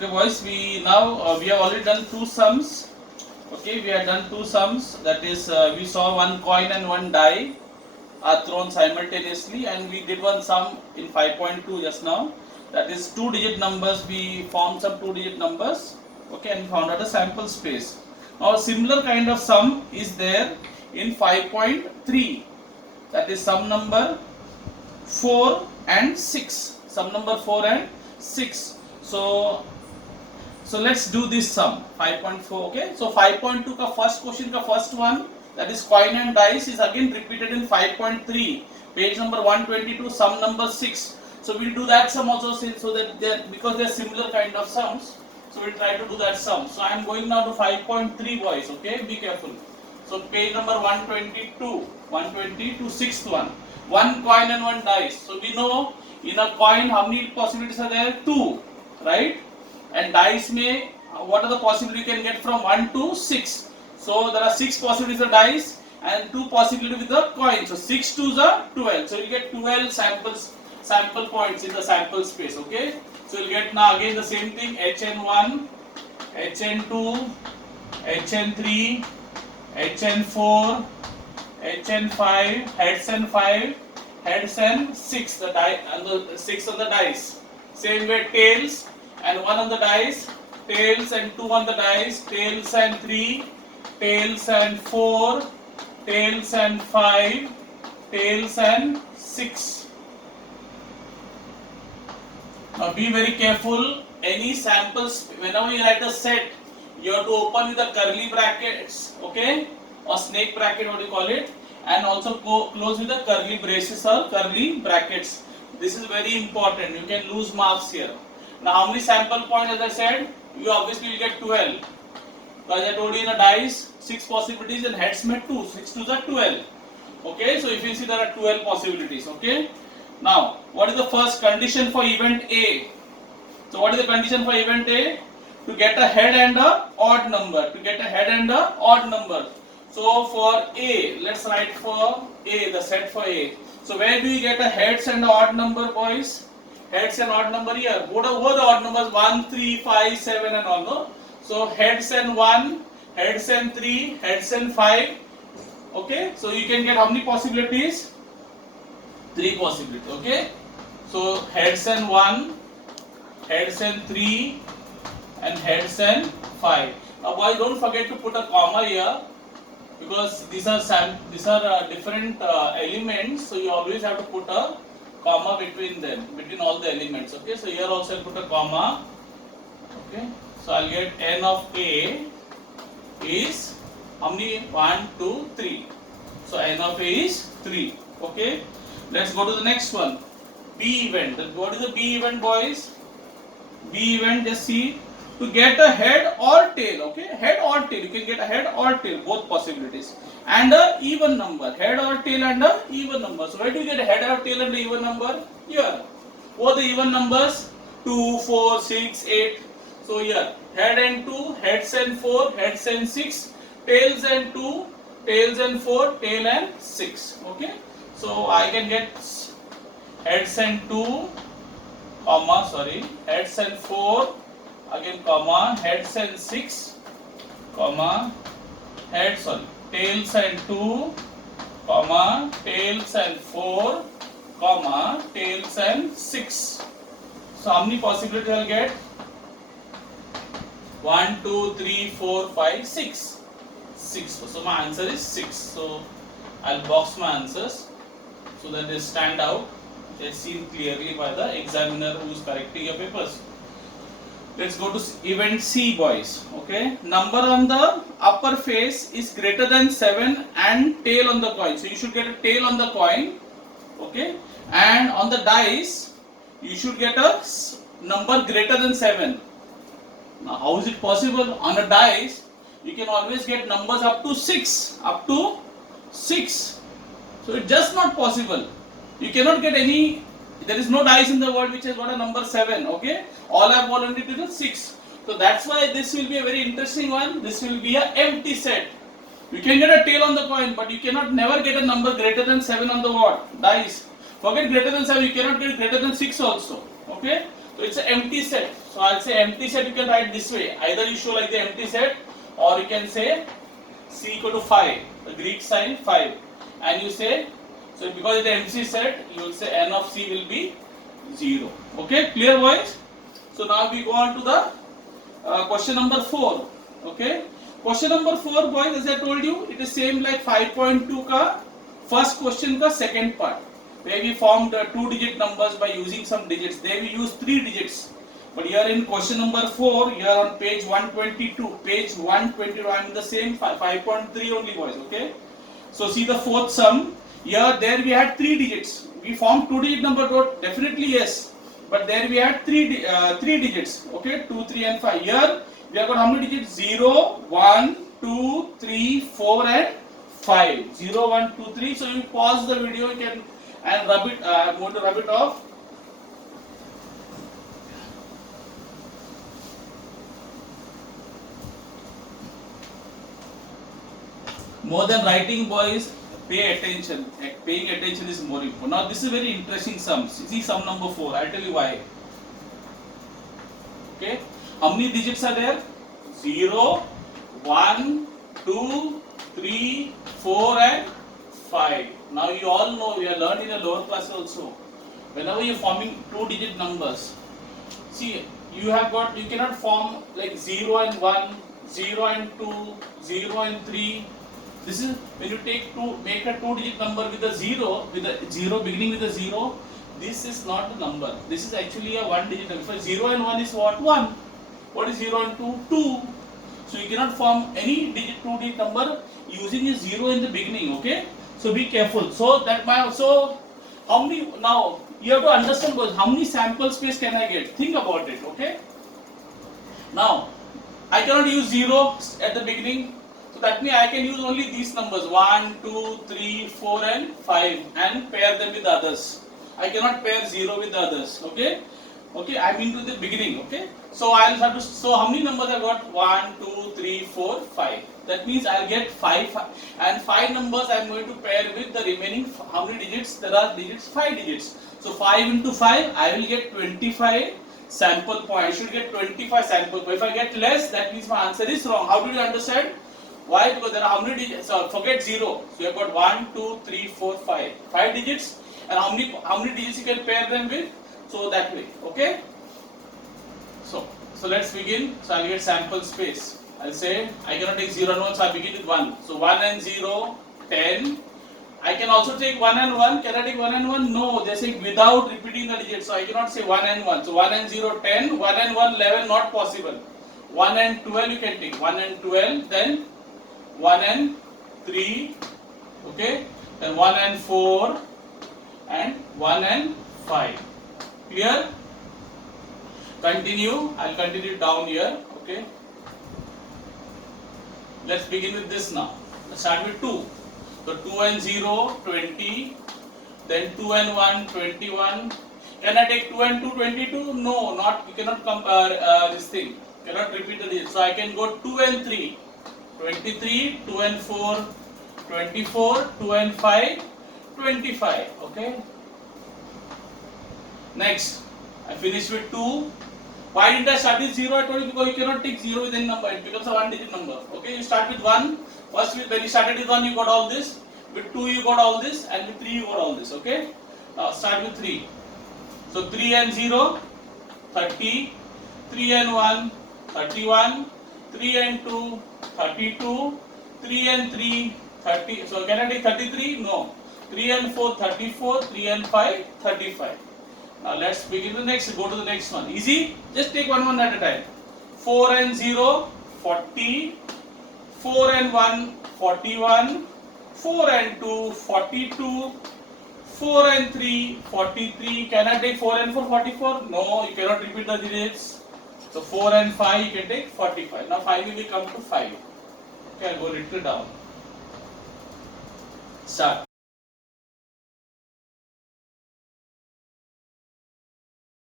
Okay, boys. We now we have already done two sums. Okay, we have done two sums. That is, we saw one coin and one die are thrown simultaneously, and we did one sum in 5.2 just now. That is two-digit numbers. We formed some two-digit numbers. Okay, and found out a sample space. Now, a similar kind of sum is there in 5.3. That is sum number 4 and 6. Sum number 4 and 6. So let's do this sum 5.4. Okay, so 5.2 का first question का first one, that is coin and dice, is again repeated in 5.3, page number 122, sum number 6. So we'll do that sum also, so that because they are similar kind of sums, so we'll try to do that sum. So I am going now to 5.3, boys. Okay, be careful. So page number 120 to sixth one. One coin and one dice. So we know in a coin how many possibilities are there? 2, right? And dice may, what are the possibilities you can get from 1 to 6? So there are 6 possibilities of dice and 2 possibilities with the coin. So 6 2s are 12. So you get 12 sample points in the sample space. Okay. So you'll get now again the same thing: HN1, HN2, HN3, HN4, HN5, heads and 5, heads and 6. The die and the 6 on the dice. Same way tails and 1 on the dice, tails and 2 on the dice, tails and 3, tails and 4, tails and 5, tails and 6. Now be very careful. Any samples, whenever you write a set, you have to open with the curly brackets, okay, or snake bracket, what you call it, and also close with the curly braces or curly brackets. This is very important. You can lose marks here. Now how many sample points, as I said, you obviously will get 12. Because I told you in a dice, 6 possibilities, and heads made 2. 6 2s are 12. Okay, so if you see, there are 12 possibilities. Okay. Now, what is the first condition for event A? So what is the condition for event A? To get a head and a odd number. To get a head and a odd number. So for A, let's write for A, the set for A. So where do you get a heads and a odd number, boys? Heads and odd number here. What are the odd numbers? 1, 3, 5, 7 and all, no? So heads and 1, heads and 3, heads and 5. Okay, so you can get how many possibilities? 3 possibilities. Okay, so heads and 1, heads and 3, and heads and 5. Now boys, don't forget to put a comma here, because these are different elements, so you always have to put a comma between them, between all the elements. Okay, so here also I'll put a comma. Okay, so I'll get n of A is how many? 1, 2, 3. So n of A is 3. Okay, let's go to the next one. B event. What is the B event, boys? B event, just see, to get a head or tail. Okay, head or tail. You can get a head or tail, both possibilities, and a even number. Head or tail and a even number. So where do you get a head or tail and a even number? Here. What are the even numbers? 2, 4, 6, 8. So here, head and 2, heads and 4, heads and 6, tails and 2, tails and 4, tail and 6. Okay. So I can get heads and 2, comma, sorry, heads and 4, again comma, heads and 6, comma, heads, sorry, tails and 2, comma, tails and 4, comma, tails and 6. So how many possibilities I'll get? 1, 2, 3, 4, 5, 6. 6. So my answer is 6. So I'll box my answers so that they stand out. They're seen clearly by the examiner who is correcting your papers. Let's go to event C, boys. Okay, number on the upper face is greater than 7 and tail on the coin. So you should get a tail on the coin. Okay, and on the dice you should get a number greater than 7. Now how is it possible? On a dice you can always get numbers up to 6. Up to 6. So it's just not possible. You cannot get any, there is no dice in the world which has got a number 7, okay? All I have already to the 6. So that's why this will be a very interesting one. This will be an empty set. You can get a tail on the coin, but you cannot never get a number greater than 7 on the what? Dice. Forget greater than 7, you cannot get greater than 6 also, okay? So it's an empty set. So I'll say empty set you can write this way. Either you show like the empty set or you can say C equal to 5, the Greek sign 5. And you say, so because it's an empty set, you will say n of C will be 0. Okay, clear boys? So now we go on to the question number 4. Okay, question number 4 boys, as I told you, it is same like 5.2 ka first question ka second part, where we formed 2-digit numbers by using some digits. There we use 3 digits. But here in question number 4, here on page 122, I am in the same 5.3 only boys. Okay, so see the fourth sum. Here there we had 3 digits. We formed 2-digit number, definitely yes. But there we had 3 digits. Okay, 2, 3 and 5. Here we have got how many digits? 0, 1, 2, 3, 4 and 5. 0, 1, 2, 3. So you pause the video, you can and rub it. I'm going to rub it off. More than writing boys, pay attention. Paying attention is more important. Now this is very interesting sum. See sum number 4. I'll tell you why. Okay. How many digits are there? 0, 1, 2, 3, 4 and 5. Now you all know, we have learned in a lower class also. Whenever you are forming 2-digit numbers, see you cannot form like 0 and 1, 0 and 2, 0 and 3. This is when you make a 2-digit number with a 0, beginning with a 0. This is not a number. This is actually a 1-digit number. 0 and 1 is what? 1. What is 0 and 2? 2. So you cannot form any 2-digit number using a 0 in the beginning. Okay. So be careful. So how many, now you have to understand how many sample space can I get? Think about it. Okay. Now I cannot use 0 at the beginning. So that means I can use only these numbers 1, 2, 3, 4 and 5 and pair them with others. I cannot pair 0 with others. Okay. Okay, I mean to the beginning. Okay. So I'll have to, so how many numbers I got? 1, 2, 3, 4, 5. That means I'll get 5 and 5 numbers I'm going to pair with the remaining, how many digits? There are digits, 5 digits. So 5 into 5, I will get 25 sample points. I should get 25 sample points. If I get less, that means my answer is wrong. How did you understand? Why? Because there are how many digits? So forget 0. So you have got 1, 2, 3, 4, 5. 5 digits. And how many digits you can pair them with? So that way. Okay. So let's begin. So I'll get sample space. I'll say I cannot take 0 and 1, so I begin with 1. So 1 and 0, 10. I can also take 1 and 1. Can I take 1 and 1? No, they say without repeating the digits. So I cannot say 1 and 1. So 1 and 0, 10. 1 and 1, 11, not possible. 1 and 12 you can take. 1 and 12, then 1 and 3. Okay. Then 1 and 4 and 1 and 5. Clear? Continue. I'll continue down here. Okay. Let's begin with this now. Let's start with 2. So 2 and 0, 20. Then 2 and 1, 21. Can I take 2 and 2, 22? No, not. You cannot compare this thing. Cannot repeat the digits. So I can go 2 and 3, 23. 2 and 4, 24. 2 and 5, 25. Okay. Next, I finish with 2. Why didn't I start with 0? I told you because you cannot take 0 with any number. It becomes a 1-digit number. Okay, you start with 1. First, when you started with 1, you got all this. With 2, you got all this. And with 3, you got all this. Okay. Now start with 3. So 3 and 0, 30. 3 and 1, 31. 3 and 2, 32. 3 and 3, 30. So can I take 33? No. 3 and 4, 34. 3 and 5, 35. Now let's begin the next, go to the next one. Easy? Just take one at a time. 4 and 0, 40. 4 and 1, 41. 4 and 2, 42. 4 and 3, 43. Can I take 4 and 4, 44? No, you cannot repeat the digits. So 4 and 5, you can take 45. Now finally we come to 5. Okay, I'll go little down. Start.